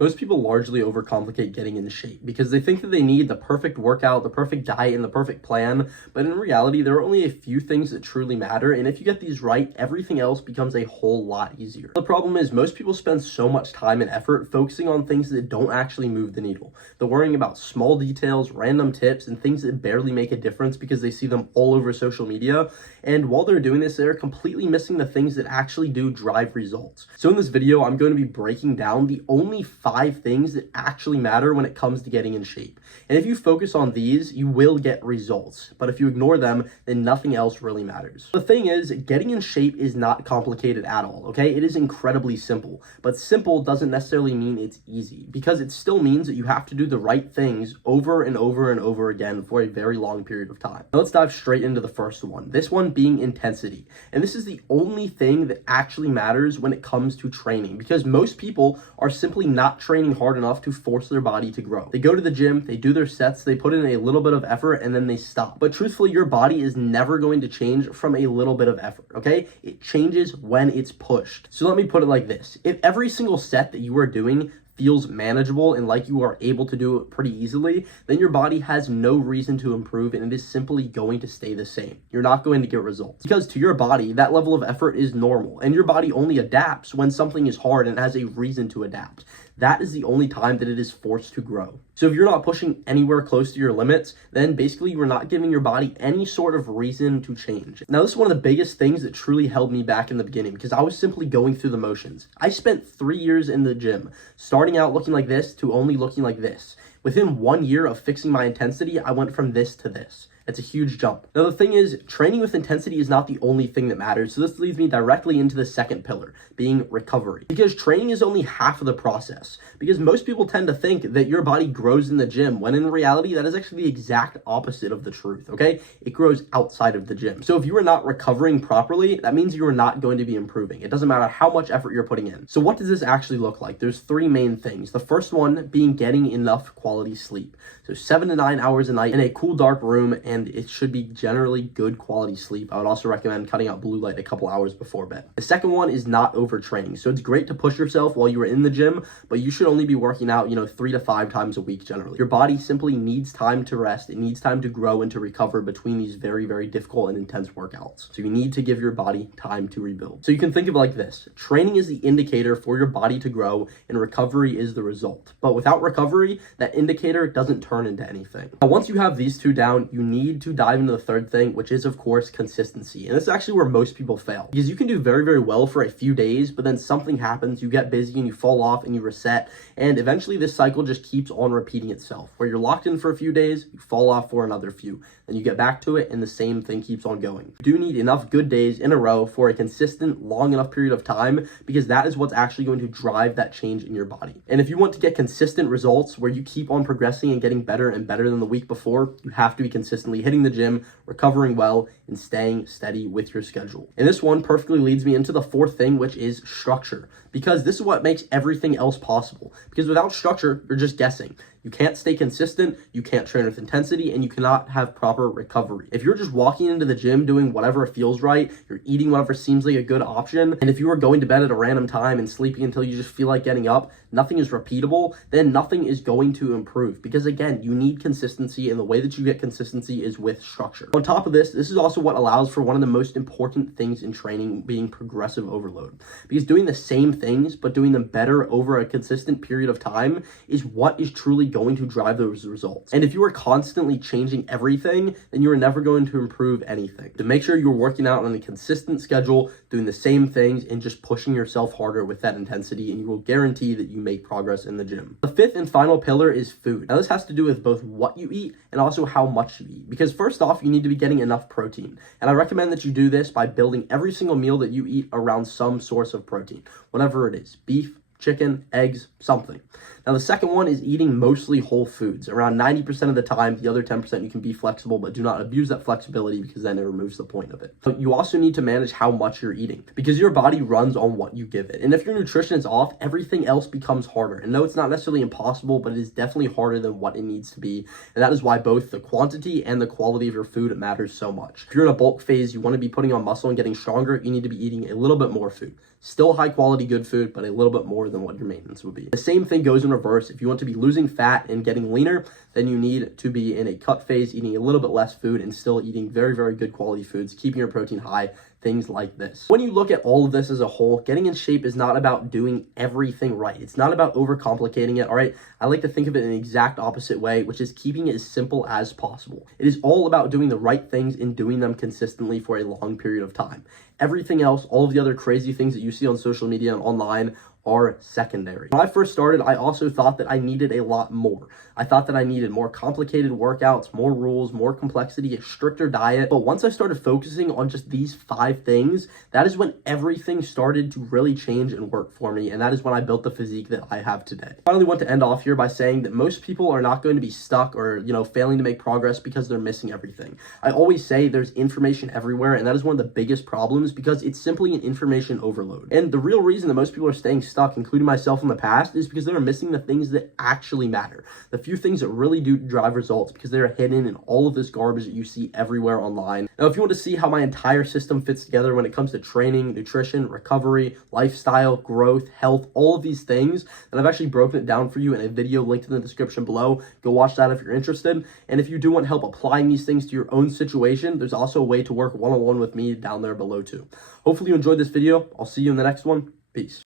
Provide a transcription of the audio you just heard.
Most people largely overcomplicate getting in shape because they think that they need the perfect workout, the perfect diet, and the perfect plan, but in reality, there are only a few things that truly matter, and if you get these right, everything else becomes a whole lot easier. The problem is most people spend so much time and effort focusing on things that don't actually move the needle. They're worrying about small details, random tips, and things that barely make a difference because they see them all over social media, and while they're doing this, they're completely missing the things that actually do drive results. So in this video, I'm going to be breaking down the only 5 things that actually matter when it comes to getting in shape. And if you focus on these, you will get results. But if you ignore them, then nothing else really matters. The thing is, getting in shape is not complicated at all, okay? It is incredibly simple. But simple doesn't necessarily mean it's easy, because it still means that you have to do the right things over and over and over again for a very long period of time. Now let's dive straight into the first one. This one being intensity. And this is the only thing that actually matters when it comes to training, because most people are simply not training hard enough to force their body to grow. They go to the gym, they do their sets, they put in a little bit of effort, and then they stop. But truthfully, your body is never going to change from a little bit of effort, okay? It changes when it's pushed. So let me put it like this. If every single set that you are doing feels manageable and like you are able to do it pretty easily, then your body has no reason to improve and it is simply going to stay the same. You're not going to get results. Because to your body, that level of effort is normal, and your body only adapts when something is hard and has a reason to adapt. That is the only time that it is forced to grow. So if you're not pushing anywhere close to your limits, then basically you're not giving your body any sort of reason to change. Now, this is one of the biggest things that truly held me back in the beginning, because I was simply going through the motions. I spent 3 years in the gym, starting out looking like this to only looking like this. Within 1 year of fixing my intensity, I went from this to this. It's a huge jump. Now, the thing is, training with intensity is not the only thing that matters. So this leads me directly into the second pillar, being recovery. Because training is only half of the process. Because most people tend to think that your body grows in the gym, when in reality, that is actually the exact opposite of the truth, okay? It grows outside of the gym. So if you are not recovering properly, that means you are not going to be improving. It doesn't matter how much effort you're putting in. So what does this actually look like? There's 3 main things. The first one being getting enough quality sleep. So 7 to 9 hours a night in a cool, dark room, and it should be generally good quality sleep. I would also recommend cutting out blue light a couple hours before bed. The second one is not overtraining. So it's great to push yourself while you are in the gym, but you should only be working out, 3 to 5 times a week generally. Your body simply needs time to rest. It needs time to grow and to recover between these very, very difficult and intense workouts. So you need to give your body time to rebuild. So you can think of it like this. Training is the indicator for your body to grow, and recovery is the result. But without recovery, that indicator doesn't turn into anything. Now, once you have these 2 down, you need to dive into the third thing, which is, of course, consistency. And this is actually where most people fail, because you can do very, very well for a few days, but then something happens, you get busy and you fall off and you reset, and eventually this cycle just keeps on repeating itself, where you're locked in for a few days, you fall off for another few, then you get back to it, and the same thing keeps on going. You do need enough good days in a row for a consistent, long enough period of time, because that is what's actually going to drive that change in your body. And if you want to get consistent results where you keep on progressing and getting better and better than the week before, you have to be consistently hitting the gym, recovering well, and staying steady with your schedule. And this one perfectly leads me into the fourth thing, which is structure, because this is what makes everything else possible. Because without structure, you're just guessing. You can't stay consistent, you can't train with intensity, and you cannot have proper recovery. If you're just walking into the gym doing whatever feels right, you're eating whatever seems like a good option, and if you are going to bed at a random time and sleeping until you just feel like getting up, nothing is repeatable, then nothing is going to improve. Because again, you need consistency, and the way that you get consistency is with structure. On top of this, this is also what allows for one of the most important things in training, being progressive overload. Because doing the same things, but doing them better over a consistent period of time is what is truly going to drive those results. And if you are constantly changing everything, then you are never going to improve anything. So make sure you're working out on a consistent schedule, doing the same things, and just pushing yourself harder with that intensity, and you will guarantee that you make progress in the gym. The fifth and final pillar is food. Now, this has to do with both what you eat and also how much you eat. Because first off, you need to be getting enough protein. And I recommend that you do this by building every single meal that you eat around some source of protein, whatever it is: beef, chicken, eggs, something. Now, the second one is eating mostly whole foods. Around 90% of the time, the other 10% you can be flexible, but do not abuse that flexibility, because then it removes the point of it. So you also need to manage how much you're eating, because your body runs on what you give it. And if your nutrition is off, everything else becomes harder. And no, it's not necessarily impossible, but it is definitely harder than what it needs to be. And that is why both the quantity and the quality of your food matters so much. If you're in a bulk phase, you want to be putting on muscle and getting stronger, you need to be eating a little bit more food. Still high quality, good food, but a little bit more than what your maintenance would be. The same thing goes when in reverse. If you want to be losing fat and getting leaner, then you need to be in a cut phase, eating a little bit less food and still eating very, very good quality foods, keeping your protein high, things like this. When you look at all of this as a whole, getting in shape is not about doing everything right. It's not about overcomplicating it, all right? I like to think of it in the exact opposite way, which is keeping it as simple as possible. It is all about doing the right things and doing them consistently for a long period of time. Everything else, all of the other crazy things that you see on social media and online, are secondary. When I first started, I also thought that I needed a lot more. I thought that I needed more complicated workouts, more rules, more complexity, a stricter diet. But once I started focusing on just these 5 things, that is when everything started to really change and work for me. And that is when I built the physique that I have today. I finally want to end off here by saying that most people are not going to be stuck or, failing to make progress because they're missing everything. I always say there's information everywhere, and that is one of the biggest problems because it's simply an information overload. And the real reason that most people are staying stuck, including myself in the past, is because they're missing the things that actually matter. The few things that really do drive results, because they're hidden in all of this garbage that you see everywhere online. Now, if you want to see how my entire system fits together when it comes to training, nutrition, recovery, lifestyle, growth, health, all of these things, then I've actually broken it down for you in a video linked in the description below. Go watch that if you're interested. And if you do want help applying these things to your own situation, there's also a way to work one-on-one with me down there below too. Hopefully you enjoyed this video. I'll see you in the next one. Peace.